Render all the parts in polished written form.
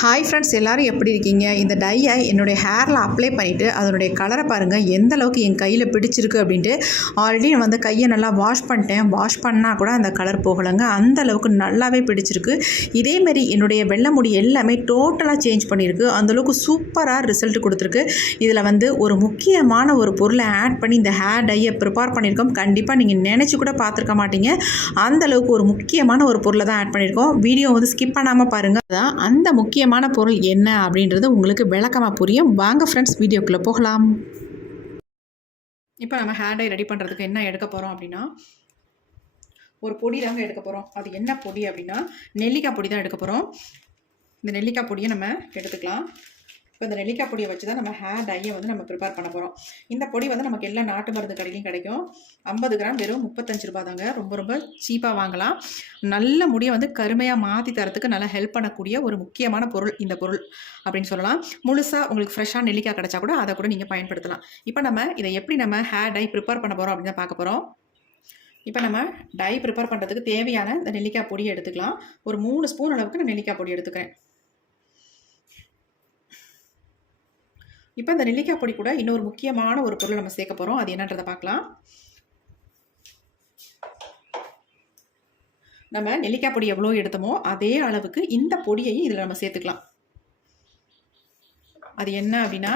Hi friends, எல்லோரும் எப்படி இருக்கீங்க? இந்த டையை என்னுடைய ஹேரில் அப்ளை பண்ணிவிட்டு அதனுடைய கலரை பாருங்கள் எந்த அளவுக்கு என் கையில் பிடிச்சிருக்கு அப்படின்ட்டு. ஆல்ரெடி நான் வந்து கையை நல்லா வாஷ் பண்ணிட்டேன். வாஷ் பண்ணால் கூட அந்த கலர் போகலைங்க. அந்த அளவுக்கு நல்லாவே பிடிச்சிருக்கு. இதேமாரி என்னுடைய வெள்ளை முடி எல்லாமே டோட்டலாக சேஞ்ச் பண்ணியிருக்கு. அந்தளவுக்கு சூப்பராக ரிசல்ட் கொடுத்துருக்கு. இதில் வந்து ஒரு முக்கியமான ஒரு பொருளை ஆட் பண்ணி இந்த ஹேர் டையை ப்ரிப்பேர் பண்ணியிருக்கோம். கண்டிப்பாக நீங்கள் நினச்சி கூட பார்த்துருக்க மாட்டீங்க. அந்தளவுக்கு ஒரு முக்கியமான ஒரு பொருளை தான் ஆட் பண்ணியிருக்கோம். வீடியோ வந்து ஸ்கிப் பண்ணாமல் பாருங்கள். அதான் அந்த முக்கியமான பொருள் என்ன அப்படின்றது உங்களுக்கு விளக்கமாக புரியும். வாங்க ஃப்ரெண்ட்ஸ், வீடியோக்குள்ளே போகலாம். இப்போ நம்ம ஹேர் டை ரெடி பண்ணுறதுக்கு என்ன எடுக்க போகிறோம் அப்படின்னா, ஒரு பொடி தாங்க எடுக்க போகிறோம். அது என்ன பொடி அப்படின்னா, நெல்லிக்காய் பொடி தான் எடுக்க போகிறோம். இந்த நெல்லிக்காய் பொடியை நம்ம எடுத்துக்கலாம். இப்போ இந்த நெல்லிக்காய் பொடியை வச்சு தான் நம்ம ஹேர் டையை வந்து நம்ம ப்ரிப்பேர் பண்ண போகிறோம். இந்த பொடி வந்து நமக்கு எல்லா நாட்டு மருந்து கடையிலையும் கிடைக்கும். 50 கிராம் வெறும் 35 ரூபா தாங்க. ரொம்ப ரொம்ப சீப்பாக வாங்கலாம். நல்ல முடியை வந்து கருமையாக மாற்றி தரத்துக்கு நல்லா ஹெல்ப் பண்ணக்கூடிய ஒரு முக்கியமான பொருள் இந்த பொருள் அப்படின்னு சொல்லலாம். முழுசாக உங்களுக்கு ஃப்ரெஷ்ஷாக நெல்லிக்காய் கிடச்சா கூட அதை கூட நீங்கள் பயன்படுத்தலாம். இப்போ நம்ம இதை எப்படி நம்ம ஹேர் டை ப்ரிப்பேர் பண்ண போகிறோம் அப்படின்னு தான் பார்க்க போகிறோம். இப்போ நம்ம டை ப்ரிப்பேர் பண்ணுறதுக்கு தேவையான இந்த நெல்லிக்காய் பொடியை எடுத்துக்கலாம். ஒரு 3 ஸ்பூன் அளவுக்கு நான் நெல்லிக்காய் பொடி எடுத்துக்கிறேன். இப்போ இந்த நெல்லிக்காய் பொடி கூட இன்னொரு முக்கியமான ஒரு பொருள் நம்ம சேர்க்க போகிறோம். அது என்னன்றதை பார்க்கலாம். நம்ம நெல்லிக்காய் பொடி எவ்வளோ எடுத்தோமோ அதே அளவுக்கு இந்த பொடியையும் இதில் நம்ம சேர்த்துக்கலாம். அது என்ன அப்படின்னா,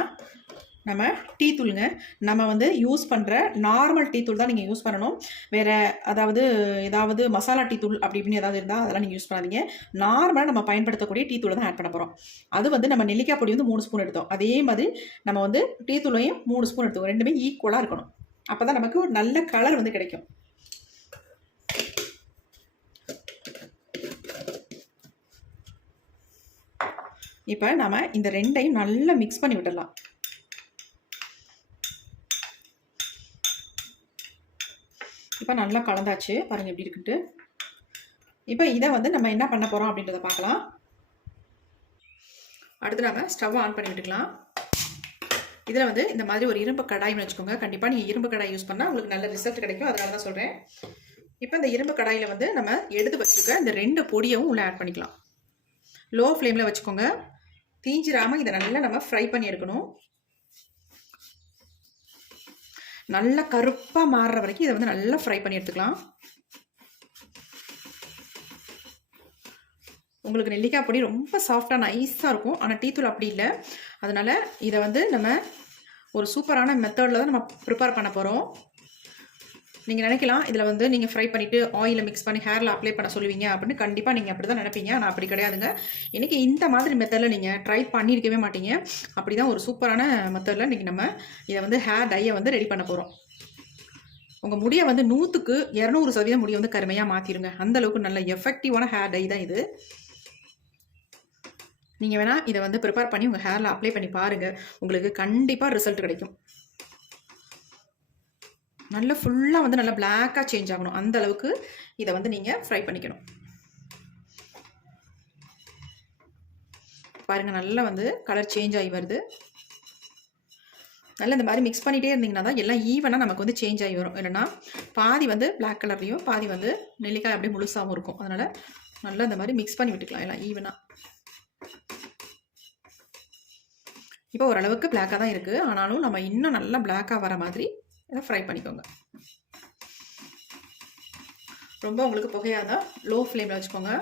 நம்ம டீ தூளுங்க. நம்ம வந்து யூஸ் பண்ணுற நார்மல் டீ தூள் தான் நீங்கள் யூஸ் பண்ணணும். வேறு ஏதாவது மசாலா டீ தூள் அப்படி இப்படின்னு ஏதாவது இருந்தால் அதெல்லாம் நீங்கள் யூஸ் பண்ணாதீங்க. நார்மலாக நம்ம பயன்படுத்தக்கூடிய டீ தூளை தான் ஆட் பண்ண போகிறோம். அது வந்து நம்ம நெல்லிக்காய் பொடி வந்து 3 ஸ்பூன் எடுத்தோம். அதே மாதிரி நம்ம வந்து டீ தூளையும் 3 ஸ்பூன் எடுத்தோம். ரெண்டுமே ஈக்குவலாக இருக்கணும். அப்போ தான் நமக்கு ஒரு நல்ல கலர் வந்து கிடைக்கும். இப்போ நம்ம இந்த ரெண்டையும் நல்லா மிக்ஸ் பண்ணி விட்டுடலாம். இப்போ நல்லா கலந்தாச்சு பாருங்கள் எப்படி இருக்குன்ட்டு. இப்போ இதை வந்து நம்ம என்ன பண்ண போகிறோம் அப்படின்றத பார்க்கலாம். அடுத்து நம்ம ஸ்டவ் ஆன் பண்ணி விட்டுக்கலாம். இதில் வந்து இந்த மாதிரி ஒரு இரும்பு கடாய்னு வச்சுக்கோங்க. கண்டிப்பாக நீங்கள் இரும்பு கடாய் யூஸ் பண்ணால் உங்களுக்கு நல்ல ரிசல்ட் கிடைக்கும். அதனால தான் சொல்கிறேன். இப்போ இந்த இரும்பு கடாயில் வந்து நம்ம எடுத்து வச்சுருக்க இந்த 2 பொடியவும் உள்ளே ஆட் பண்ணிக்கலாம். லோ ஃப்ளேமில் வச்சுக்கோங்க. தீஞ்சிராமல் இதை நல்லா நம்ம ஃப்ரை பண்ணி எடுக்கணும். நல்லா கருப்பாக மாறுற வரைக்கும் இதை வந்து நல்லா ஃப்ரை பண்ணி எடுத்துக்கலாம். உங்களுக்கு நெல்லிக்காய் பொடி ரொம்ப சாஃப்டாக நைஸாக இருக்கும். ஆனால் டீ தூள் அப்படி இல்லை. அதனால் இதை வந்து நம்ம ஒரு சூப்பரான மெத்தடில் தான் நம்ம ப்ரிப்பேர் பண்ண போகிறோம். நீங்கள் நினைக்கலாம் இதில் வந்து நீங்கள் ஃப்ரை பண்ணிவிட்டு ஆயிலை மிக்ஸ் பண்ணி ஹேரில் அப்ளை பண்ண சொல்லுவீங்க அப்படின்னு. கண்டிப்பாக நீங்கள் அப்படி தான் நினைப்பீங்க. ஆனால் அப்படி கிடையாதுங்க. இன்றைக்கி இந்த மாதிரி மெத்தடில் நீங்கள் ட்ரை பண்ணியிருக்கவே மாட்டீங்க. அப்படி தான் ஒரு சூப்பரான மெத்தடில் இன்றைக்கி நம்ம இதை வந்து ஹேர் டையை வந்து ரெடி பண்ண போகிறோம். உங்கள் முடியை வந்து 100க்கு 200% முடியை வந்து கருமையாக மாற்றிடுங்க. அந்தளவுக்கு நல்ல எஃபெக்டிவான ஹேர் டை தான் இது. நீங்கள் வேணால் இதை வந்து ப்ரிப்பேர் பண்ணி உங்கள் ஹேரில் அப்ளை பண்ணி பாருங்கள். உங்களுக்கு கண்டிப்பாக ரிசல்ட் கிடைக்கும். நல்லா ஃபுல்லாக வந்து நல்லா பிளாக்காக சேஞ்ச் ஆகணும். அந்த அளவுக்கு இதை வந்து நீங்கள் ஃப்ரை பண்ணிக்கணும். பாருங்கள் நல்லா வந்து கலர் சேஞ்ச் ஆகி வருது. நல்லா இந்த மாதிரி மிக்ஸ் பண்ணிகிட்டே இருந்தீங்கன்னா தான் எல்லாம் ஈவனாக நமக்கு வந்து சேஞ்ச் ஆகி வரும். இல்லைன்னா பாதி வந்து பிளாக் கலர்லேயும் பாதி வந்து நெல்லிக்காய் அப்படியே முழுசாகவும் இருக்கும். அதனால் நல்லா இந்த மாதிரி மிக்ஸ் பண்ணி விட்டுக்கலாம் எல்லாம் ஈவனாக. இப்போ ஓரளவுக்கு பிளாக்காக தான் இருக்குது. ஆனாலும் நம்ம இன்னும் நல்லா பிளாக்காக வர மாதிரி இதை ஃப்ரை பண்ணிக்கோங்க. ரொம்ப உங்களுக்கு புகையாத லோ ஃப்ளேமில் வச்சுக்கோங்க.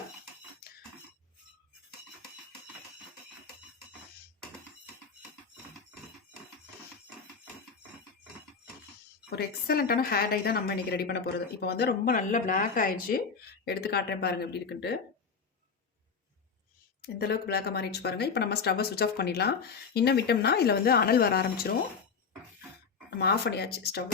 ஒரு எக்ஸலண்ட்டான ஹேர் டை தான் நம்ம இன்றைக்கி ரெடி பண்ண போகிறது. இப்போ வந்து ரொம்ப நல்லா பிளாக் ஆயிடுச்சு. எடுத்து காட்டுறேன் பாருங்கள் எப்படி இருக்குன்ட்டு. எந்த அளவுக்கு பிளாக்காக மாறிடுச்சு பாருங்கள். இப்போ நம்ம ஸ்டவ்வை சுவிட்ச் ஆஃப் பண்ணிடலாம். இன்னும் விட்டோம்னா இதில் வந்து அனல் வர ஆரம்பிச்சிடும். நம்ம ஆஃப் பண்ணியாச்சு ஸ்டவ்.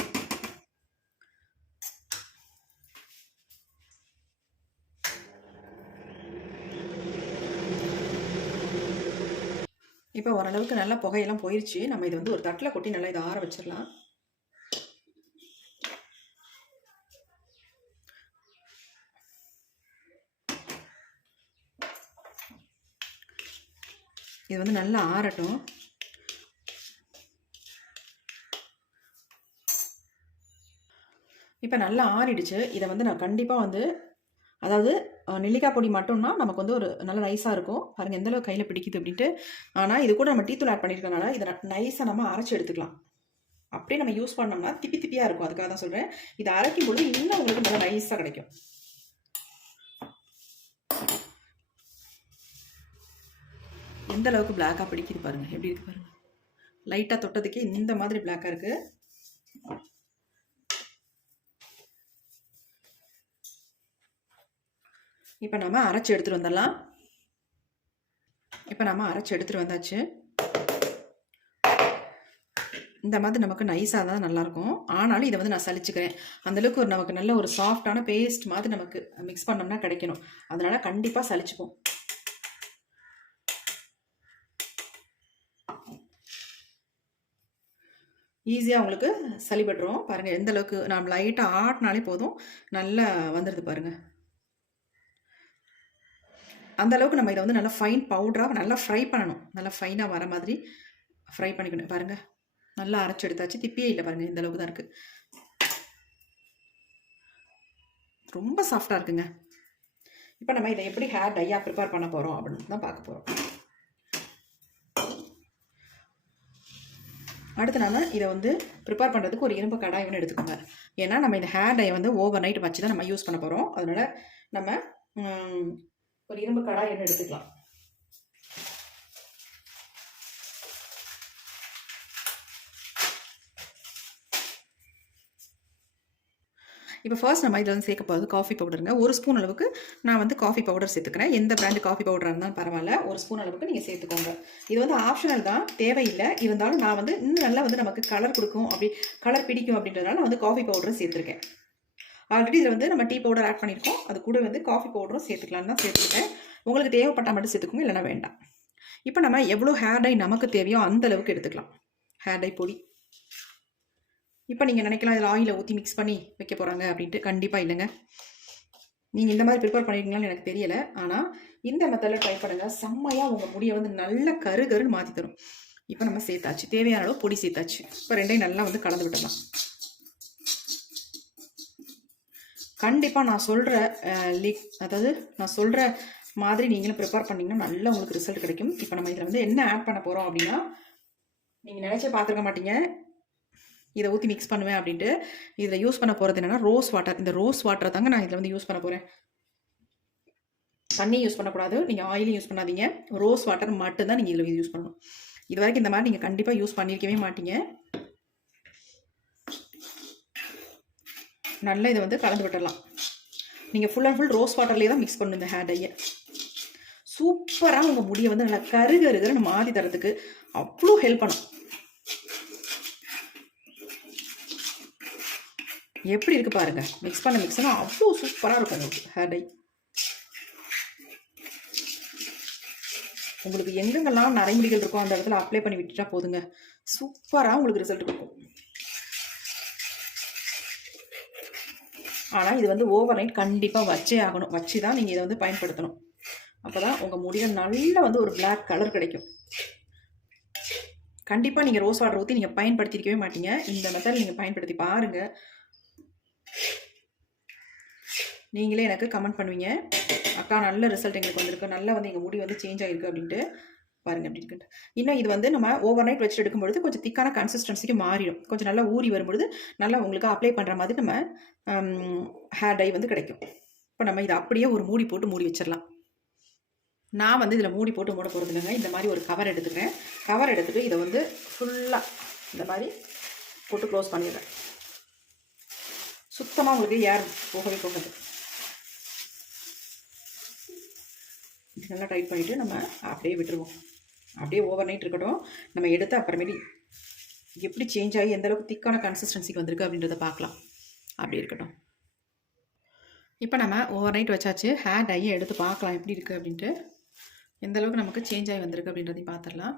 இப்போ ஓரளவுக்கு நல்லா புகையெல்லாம் போயிடுச்சு. நம்ம இது வந்து ஒரு தட்டில் கொட்டி நல்லா இதை ஆற வச்சிடலாம். இது வந்து நல்லா ஆறட்டும். இப்போ நல்லா ஆறிடுச்சு. இதை வந்து நான் கண்டிப்பாக வந்து அதாவது நெல்லிக்காய் பொடி மட்டும்னா நமக்கு வந்து ஒரு நல்ல நைஸாக இருக்கும். பாருங்கள் எந்தளவுக்கு கையில் பிடிக்குது அப்படின்ட்டு. ஆனால் இது கூட நம்ம டீ தூள் ஆட் பண்ணியிருக்கனால இதை நைஸாக நம்ம அரைச்சி எடுத்துக்கலாம். அப்படியே நம்ம யூஸ் பண்ணோம்னா திப்பி திப்பியாக இருக்கும். அதுக்காக தான் சொல்கிறேன். இதை அரைக்கும் பொழுது இன்னும் உங்களுக்கு நல்லா நைஸாக கிடைக்கும். எந்த அளவுக்கு பிளாக்காக பிடிக்குது பாருங்கள், எப்படி இருக்குது பாருங்கள். லைட்டாக தொட்டதுக்கே இந்த மாதிரி பிளாக்காக இருக்குது. இப்போ நம்ம அரைச்சி எடுத்துகிட்டு வந்துடலாம். இப்போ நம்ம அரைச்சி எடுத்துகிட்டு வந்தாச்சு. இந்த மாதிரி நமக்கு நைஸாக தான் நல்லாயிருக்கும். ஆனாலும் இதை வந்து நான் சலிச்சுக்கிறேன். அந்தளவுக்கு ஒரு நமக்கு நல்ல ஒரு சாஃப்டான பேஸ்ட் மாதிரி நமக்கு மிக்ஸ் பண்ணோம்னா கிடைக்கணும். அதனால் கண்டிப்பாக சலிச்சுப்போம். ஈஸியாக உங்களுக்கு சளிபட்டுரும். பாருங்கள் எந்த அளவுக்கு நம்ம லைட்டாக ஆட்டினாலே போதும், நல்லா வந்துடுது பாருங்கள். அந்த அளவுக்கு நம்ம இதை வந்து நல்லா ஃபைன் பவுடராக நல்லா ஃப்ரை பண்ணணும். நல்லா ஃபைனாக வர மாதிரி ஃப்ரை பண்ணிக்கணும். பாருங்கள் நல்லா அரைச்சி எடுத்தாச்சு. திப்பியே இல்லை பாருங்கள், இந்த அளவுக்கு தான் இருக்குது. ரொம்ப சாஃப்டாக இருக்குங்க. இப்போ நம்ம இதை எப்படி ஹேர் டையாக ப்ரிப்பேர் பண்ண போகிறோம் அப்படின்னு தான் பார்க்க போகிறோம். அடுத்து நான் இதை வந்து ப்ரிப்பேர் பண்ணுறதுக்கு ஒரு இரும்பு கடாய் ஒன்று எடுத்துக்கோங்க. ஏன்னா நம்ம இந்த ஹேர் டையை வந்து ஓவர் நைட் வச்சு தான் நம்ம யூஸ் பண்ண போகிறோம். அதனால் நம்ம ஒரு இரும்பு கடாய் ஒன்று எடுத்துக்கலாம். இப்போ ஃபர்ஸ்ட் நம்ம இதில் வந்து சேர்க்க போகிறது காஃபி பவுடருங்க. ஒரு ஸ்பூன் அளவுக்கு நான் வந்து காஃபி பவுடர் சேர்த்துக்கிறேன். எந்த பிராண்டு காஃபி பவுடராக இருந்தாலும் பரவாயில்ல, ஒரு ஸ்பூன் அளவுக்கு நீங்கள் சேர்த்துக்கோங்க. இது வந்து ஆப்ஷனல் தான், தேவையில்லை. இருந்தாலும் நான் வந்து இன்னும் நல்லா வந்து நமக்கு கலர் கொடுக்கும், அப்படி கலர் பிடிக்கும் அப்படின்றதுனால நான் வந்து காஃபி பவுடரும் சேர்த்துருக்கேன். ஆல்ரெடி இதில் வந்து நம்ம டீ பவுடர் ஆட் பண்ணியிருக்கோம். அது கூட வந்து காஃபி பவுடரும் சேர்த்துக்கலான்னு தான் சேர்த்துருக்கேன். உங்களுக்கு தேவைப்பட்டால் மட்டும் சேர்த்துக்கோங்க, இல்லைனா வேண்டாம். இப்போ நம்ம எவ்வளோ ஹேர் டை நமக்கு தேவையோ அந்த அளவுக்கு எடுத்துக்கலாம் ஹேர் டை பொடி. இப்போ நீங்கள் நினைக்கலாம் இதில் ஆயிலை ஊற்றி மிக்ஸ் பண்ணி வைக்க போகிறாங்க அப்படின்ட்டு. கண்டிப்பாக இல்லைங்க. நீங்கள் இந்த மாதிரி ப்ரிப்பேர் பண்ணியிருக்கீங்களான்னு எனக்கு தெரியலை. ஆனால் இந்த மெத்தடில் ட்ரை பண்ணுங்கள். செம்மையாக உங்கள் முடியை வந்து நல்ல கருன்னு மாற்றி தரும். இப்போ நம்ம சேர்த்தாச்சு, தேவையான அளவு பொடி சேர்த்தாச்சு. இப்போ ரெண்டையும் நல்லா வந்து கலந்து விட்டுடலாம். கண்டிப்பாக நான் சொல்கிற அதாவது நான் சொல்கிற மாதிரி நீங்களும் ப்ரிப்பேர் பண்ணிங்கன்னா நல்லா உங்களுக்கு ரிசல்ட் கிடைக்கும். இப்போ நம்ம இதில் வந்து என்ன ஆட் பண்ண போகிறோம் அப்படின்னா, நீங்கள் நினச்சே பார்த்துருக்க மாட்டீங்க இதை ஊற்றி மிக்ஸ் பண்ணுவேன் அப்படின்ட்டு. இதில் யூஸ் பண்ண போகிறது என்னென்னா ரோஸ் வாட்டர். இந்த ரோஸ் வாட்டரை தாங்க நான் இதில் வந்து யூஸ் பண்ண போகிறேன். தண்ணி யூஸ் பண்ணக்கூடாது, நீங்கள் ஆயிலும் யூஸ் பண்ணாதீங்க. ரோஸ் வாட்டர் மட்டும்தான் நீங்கள் இதில் யூஸ் பண்ணணும். இது வரைக்கும் இந்த மாதிரி நீங்கள் கண்டிப்பாக யூஸ் பண்ணியிருக்கவே மாட்டீங்க. நல்லா இதை வந்து கலந்து விட்டுடலாம். நீங்கள் ஃபுல் அண்ட் ஃபுல் ரோஸ் வாட்டர்லேயே தான் மிக்ஸ் பண்ணணும் இந்த ஹேர் டையை. சூப்பராக உங்கள் முடியை வந்து நல்லா கருன்னு மாற்றி தரத்துக்கு அவ்வளோ ஹெல்ப் பண்ணும். எப்படி இருக்குது பாருங்கள், மிக்ஸ் பண்ண அவ்வளோ சூப்பராக இருக்கும் உங்களுக்கு ஹேர் டை. உங்களுக்கு எங்கெங்கெல்லாம் நரைமுடிகள் இருக்கும் அந்த இடத்துல அப்ளை பண்ணி விட்டுட்டா போதுங்க, சூப்பராக உங்களுக்கு ரிசல்ட் கொடுக்கும். ஆனால் இது வந்து ஓவர் நைட் கண்டிப்பாக வச்சே ஆகணும். வச்சு தான் நீங்கள் இதை வந்து பயன்படுத்தணும். அப்போ தான் உங்கள் முடியில் நல்லா வந்து ஒரு பிளாக் கலர் கிடைக்கும். கண்டிப்பாக நீங்கள் ரோஸ் வாட்டர் ஊற்றி நீங்கள் பயன்படுத்தியிருக்கவே மாட்டீங்க. இந்த மெத்தட் நீங்கள் பயன்படுத்தி பாருங்கள். நீங்களே எனக்கு கமெண்ட் பண்ணுவீங்க, அக்கா நல்ல ரிசல்ட் எங்களுக்கு வந்திருக்கு, நல்லா வந்து எங்கள் முடி வந்து சேஞ்ச் ஆகிருக்கு அப்படின்ட்டு. பாருங்கள் அப்படி இருக்குன்ட்டு. இன்னும் இது வந்து நம்ம ஓவர் நைட் வச்சுட்டு எடுக்கும்பொழுது கொஞ்சம் திக்கான கன்சிஸ்டன்சிக்கு மாறிடும். கொஞ்சம் நல்லா ஊறி வரும்பொழுது நல்லா உங்களுக்கு அப்ளை பண்ணுற மாதிரி நம்ம ஹேர் டை வந்து கிடைக்கும். இப்போ நம்ம இதை அப்படியே ஒரு மூடி போட்டு மூடி வச்சிடலாம். நான் வந்து இதில் மூடி போட்டு மூட போகிறது இல்லைங்க. இந்த மாதிரி ஒரு கவர் எடுத்துக்கிறேன். கவர் எடுத்துகிட்டு இதை வந்து ஃபுல்லாக இந்த மாதிரி போட்டு க்ளோஸ் பண்ணிடுறேன். சுத்தமாக உங்களுக்கு ஏர் போகவே போகாது. இது நல்லா டைட் பண்ணிவிட்டு நம்ம அப்படியே விட்டுருவோம். அப்படியே ஓவர் நைட் இருக்கட்டும். நம்ம எடுத்து அப்புறமேடி எப்படி சேஞ்ச் ஆகி எந்தளவுக்கு திக்கான கன்சிஸ்டன்சிக்கு வந்திருக்கு அப்படின்றத பார்க்கலாம். அப்படி இருக்கட்டும். இப்போ நம்ம ஓவர் நைட் வச்சாச்சு. ஹேர் டையை எடுத்து பார்க்கலாம் எப்படி இருக்குது அப்படின்ட்டு. எந்தளவுக்கு நமக்கு சேஞ்ச் ஆகி வந்திருக்கு அப்படின்றதையும் பார்த்துடலாம்.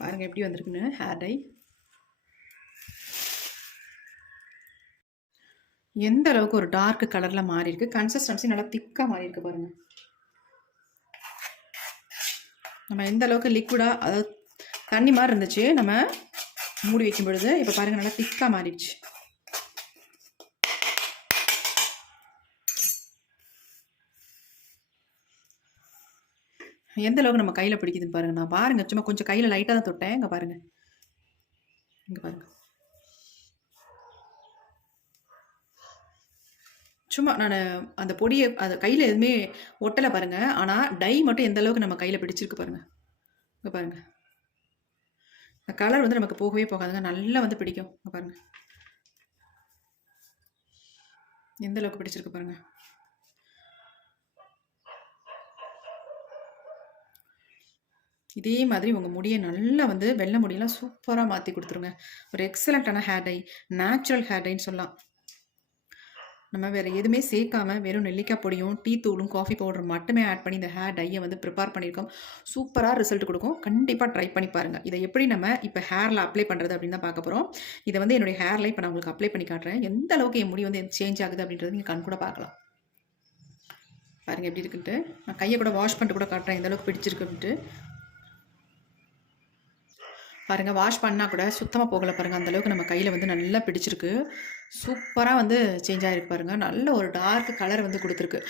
பாருங்கள் எப்படி வந்திருக்குன்னு ஹேர் டை. எந்த அளவுக்கு ஒரு டார்க் கலரில் மாறி இருக்கு. கன்சிஸ்டன்சி நல்லா திக்காக மாறி இருக்கு பாருங்கள். நம்ம எந்த அளவுக்கு லிக்விடாக, அதாவது தண்ணி மாதிரி இருந்துச்சு, நம்ம மூடி வைக்கும் பொழுது இப்போ பாருங்கள் நல்லா திக்காக மாறிடுச்சு. எந்த அளவுக்கு நம்ம கையில் பிடிக்குதுன்னு பாருங்கள். நான் பாருங்கள் சும்மா கொஞ்சம் கையில் லைட்டாக தான் தொட்டேன். இங்கே பாருங்கள், இங்கே பாருங்கள். சும்மா நான் அந்த பொடியை அந்த கையில் எதுவுமே ஒட்டலை பாருங்கள். ஆனால் டை மட்டும் எந்த அளவுக்கு நம்ம கையில் பிடிச்சிருக்கு பாருங்கள். இங்கே பாருங்கள், இந்த கலர் வந்து நமக்கு போகவே போகாதுங்க, நல்லா வந்து பிடிக்கும். இங்கே பாருங்கள் எந்த அளவுக்கு பிடிச்சிருக்கு பாருங்கள். இதே மாதிரி உங்கள் முடியை நல்லா வந்து வெள்ளை முடியெல்லாம் சூப்பராக மாற்றி கொடுத்துருங்க. ஒரு எக்ஸலண்ட்டான ஹேர் டை, நேச்சுரல் ஹேர் டைன்னு சொல்லலாம். நம்ம வேறு எதுவுமே சேர்க்காம வெறும் நெல்லிக்காய் பொடியும் டீ தூளும் காஃபி பவுடர் மட்டுமே ஆட் பண்ணி இந்த ஹேர் டையை வந்து ப்ரிப்பேர் பண்ணியிருக்கோம். சூப்பராக ரிசல்ட் கொடுக்கும். கண்டிப்பாக ட்ரை பண்ணி பாருங்கள். இதை எப்படி நம்ம இப்போ ஹேரில் அப்ளை பண்ணுறது அப்படின்னு தான் பார்க்க போகிறோம். இதை வந்து என்னுடைய ஹேரில் இப்போ நான் உங்களுக்கு அப்ளை பண்ணி காட்டுறேன். எந்த அளவுக்கு என் முடி வந்து சேஞ்ச் ஆகுது அப்படின்றது நீங்கள் கண் கூட பார்க்கலாம். பாருங்கள் எப்படி இருக்குன்ட்டு. நான் கையை கூட வாஷ் பண்ணிட்டு கூட காட்டுறேன் எந்த அளவுக்கு பிடிச்சிருக்கு அப்படின்ட்டு. பாருங்கள், வாஷ் பண்ணால் கூட சுத்தமாக போகலை பாருங்கள். அந்தளவுக்கு நம்ம கையில் வந்து நல்லா பிடிச்சிருக்கு. சூப்பராக வந்து சேஞ்ச் ஆகிருக்கு பாருங்கள். நல்ல ஒரு டார்க் கலர் வந்து கொடுத்துருக்கு.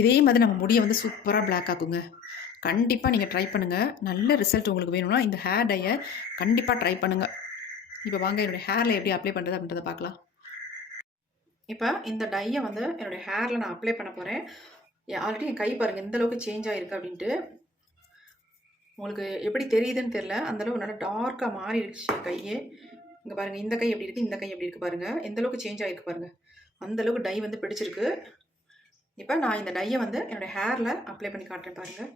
இதே மாதிரி நம்ம முடியை வந்து சூப்பராக பிளாக் ஆக்குங்க. கண்டிப்பாக நீங்கள் ட்ரை பண்ணுங்கள். நல்ல ரிசல்ட் உங்களுக்கு வேணும்னா இந்த ஹேர் டையை கண்டிப்பாக ட்ரை பண்ணுங்கள். இப்போ வாங்க என்னுடைய ஹேரில் எப்படி அப்ளை பண்ணுறது அப்படின்றத பார்க்கலாம். இப்போ இந்த டையை வந்து என்னுடைய ஹேரில் நான் அப்ளை பண்ண போகிறேன். ஆல்ரெடி என் கை பாருங்கள் எந்த அளவுக்கு சேஞ்ச் ஆகிருக்கு அப்படின்ட்டு. உங்களுக்கு எப்படி தெரியுதுன்னு தெரில, அந்தளவு நல்லா டார்க்காக மாறிடுச்சு கையே. இங்கே பாருங்கள், இந்த கை எப்படி இருக்குது, இந்த கை எப்படி இருக்குது பாருங்கள். எந்தளவுக்கு சேஞ்ச் ஆகிருக்கு பாருங்கள். அந்தளவுக்கு டை வந்து பிடிச்சிருக்கு. இப்போ நான் இந்த டையை வந்து என்னோடய ஹேரில் அப்ளை பண்ணி காட்டுறேன் பாருங்கள்.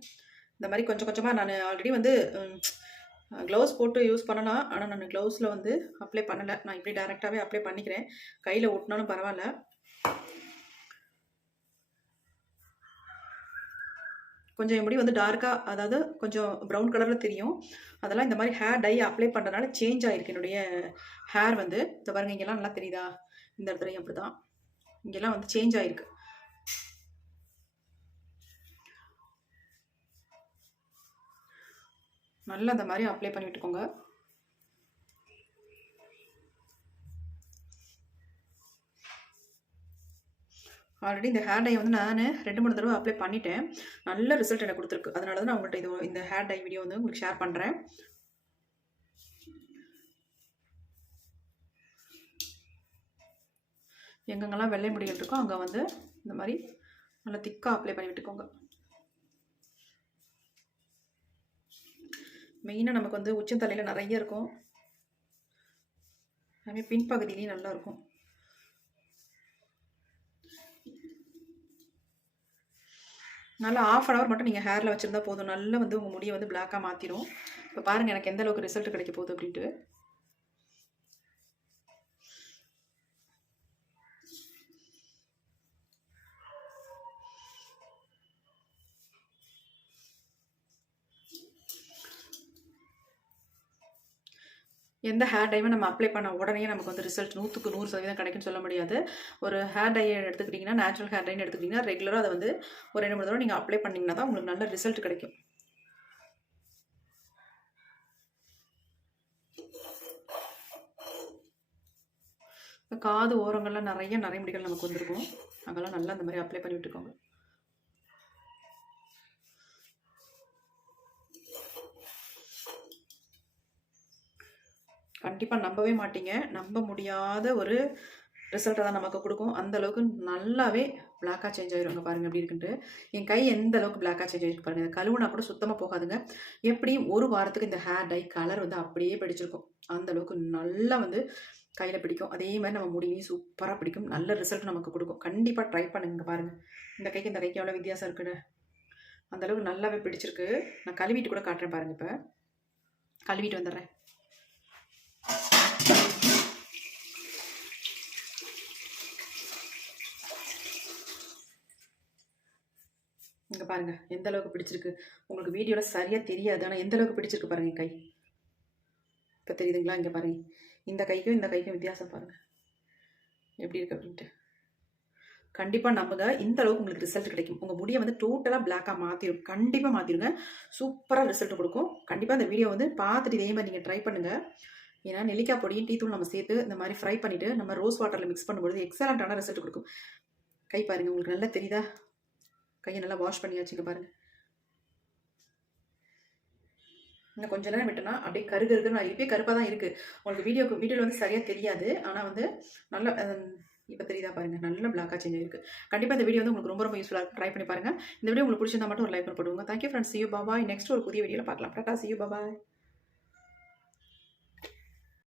இந்த மாதிரி கொஞ்சம் கொஞ்சமாக நான் ஆல்ரெடி வந்து க்ளவுஸ் போட்டு யூஸ் பண்ணலாம். ஆனால் நான் க்ளவுஸில் வந்து அப்ளை பண்ணலை. நான் இப்படி டேரெக்டாகவே அப்ளை பண்ணிக்கிறேன். கையில் ஒட்டினாலும் பரவாயில்ல. கொஞ்சம் முடி வந்து டார்க்காக, அதாவது கொஞ்சம் ப்ரௌன் கலரில் தெரியும். அதெல்லாம் இந்த மாதிரி ஹேர் டை அப்ளை பண்ணுறதுனால சேஞ்ச் ஆகிருக்கு என்னுடைய ஹேர் வந்து. இந்த பாருங்கள், இங்கெல்லாம் நல்லா தெரியுதா? இந்த இடத்துலையும் அப்படி தான், இங்கெல்லாம் வந்து சேஞ்ச் ஆகிருக்கு. நல்லா இந்த மாதிரி அப்ளை பண்ணி விட்டுக்கோங்க. ஆல்ரெடி இந்த ஹேர் டை வந்து நான் 2-3 தடவை அப்ளை பண்ணிட்டேன். நல்ல ரிசல்ட் எனக்கு கொடுத்துருக்கு. அதனால தான் நான் உங்கள்கிட்ட இந்த ஹேர் டை வீடியோ வந்து உங்களுக்கு ஷேர் பண்ணுறேன். எங்கெங்கெல்லாம் வெள்ளை முடிகள் இருக்கோ அங்கே வந்து இந்த மாதிரி நல்லா திக்காக அப்ளை பண்ணி விட்டுக்கோங்க. மெயினாக நமக்கு வந்து உச்சந்தலையில் நிறைய இருக்கும். அதுமாதிரி பின்பகுதியிலையும் நல்லா இருக்கும். நல்லா 1/2 hour மட்டும் நீங்கள் ஹேரில் வச்சுருந்தா போதும். நல்லா வந்து உங்கள் முடியை வந்து பிளாக்காக மாற்றிடும். இப்போ பாருங்கள் எனக்கு எந்த அளவுக்கு ரிசல்ட் கிடைக்க போகுது அப்படின்ட்டு. எந்த ஹேர் டைவை நம்ம அப்ளை பண்ண உடனே நமக்கு வந்து ரிசல்ட் 100க்கு 100% கிடைக்குன்னு சொல்ல முடியாது. ஒரு ஹேர் டையை எடுத்துக்கிட்டிங்கன்னா, நேச்சுரல் ஹேர் டைன்னு எடுத்துக்கிட்டிங்கன்னா, ரெகுலராக அதை வந்து ஒரு 2-3 தடவை நீங்கள் அப்ளை பண்ணிங்கன்னா தான் உங்களுக்கு நல்ல ரிசல்ட் கிடைக்கும். காது ஓரங்கள்லாம் நிறைய முடிகள் நமக்கு வந்துருக்கும். அங்கெல்லாம் நல்லா அந்த மாதிரி அப்ளை பண்ணி விட்டுக்கோங்க. கண்டிப்பாக நம்பவே மாட்டீங்க. நம்ப முடியாத ஒரு ரிசல்ட்டை தான் நமக்கு கொடுக்கும். அந்தளவுக்கு நல்லாவே பிளாக்காக சேஞ்ச் ஆகிருங்க. பாருங்கள் எப்படி இருக்குன்ட்டு. என் கை எந்த அளவுக்கு பிளாக்காக சேஞ்ச் ஆகிருக்கு பாருங்கள். கழுவுனா கூட சுத்தமாக போகாதுங்க. எப்படியும் 1 வாரத்துக்கு இந்த ஹேர் டை கலர் வந்து அப்படியே பிடிச்சிருக்கும். அந்தளவுக்கு நல்லா வந்து கையில் பிடிக்கும். அதே மாதிரி நம்ம முடியும் சூப்பராக பிடிக்கும். நல்ல ரிசல்ட் நமக்கு கொடுக்கும். கண்டிப்பாக ட்ரை பண்ணுங்க. பாருங்கள், இந்த கைக்கு இந்த கைக்கு எவ்வளோ வித்தியாசம் இருக்குன்னு. அந்தளவுக்கு நல்லாவே பிடிச்சிருக்கு. நான் கழுவிட்டு கூட காட்டுறேன் பாருங்கள். இப்போ கழுவிட்டு வந்துடுறேன். இங்கே பாருங்கள் எந்த அளவுக்கு பிடிச்சிருக்கு. உங்களுக்கு வீடியோவில் சரியாக தெரியாது, ஆனால் எந்த அளவுக்கு பிடிச்சிருக்கு பாருங்கள் கை. இப்போ தெரியுதுங்களா? இங்கே பாருங்கள், இந்த கைக்கும் இந்த கைக்கும் வித்தியாசம் பாருங்கள் எப்படி இருக்குது அப்படின்ட்டு. கண்டிப்பாக நம்புங்க, இந்த அளவுக்கு உங்களுக்கு ரிசல்ட் கிடைக்கும். உங்கள் முடியை வந்து டோட்டலாக பிளாக்காக மாற்றிடும். கண்டிப்பாக மாற்றிடுங்க. சூப்பராக ரிசல்ட் கொடுக்கும். கண்டிப்பாக இந்த வீடியோ வந்து பார்த்துட்டு இதே மாதிரி நீங்கள் ட்ரை பண்ணுங்கள். ஏன்னா நெல்லிக்காய் பொடியும் டீ தூள் நம்ம சேர்த்து இந்த மாதிரி ஃப்ரை பண்ணிவிட்டு நம்ம ரோஸ் வாட்டரில் மிக்ஸ் பண்ணும்போது எக்ஸலண்ட்டான ரிசல்ட் கொடுக்கும். கை பாருங்கள், உங்களுக்கு நல்லா தெரியுதா? கையை நல்லா வாஷ் பண்ணியாச்சுங்க பாருங்கள். இன்னும் கொஞ்சம் நேரம் விட்டோன்னா அப்படியே கருகருக்குன்னு இப்பயே கருப்பாக தான் இருக்குது. உங்களுக்கு வீடியோவில் வந்து சரியாக தெரியாது. ஆனால் வந்து நல்லா இப்போ தெரியுதா பாருங்கள், நல்ல பிளாக்காக சேஞ்ச் ஆயிருக்கு. கண்டிப்பாக இந்த வீடியோ வந்து உங்களுக்கு ரொம்ப யூஸ்ஃபுல்லாக இருக்கும். ட்ரை பண்ணி பாருங்கள். இந்த வீடியோ உங்களுக்கு பிடிச்சிருந்தா மட்டும் ஒரு லைக் பண்ணி போடுவோங்க. Thank you friends. See you, bye bye. Next ஒரு புதிய வீடியோவில் பார்க்கலாம். Tata, see you, bye bye.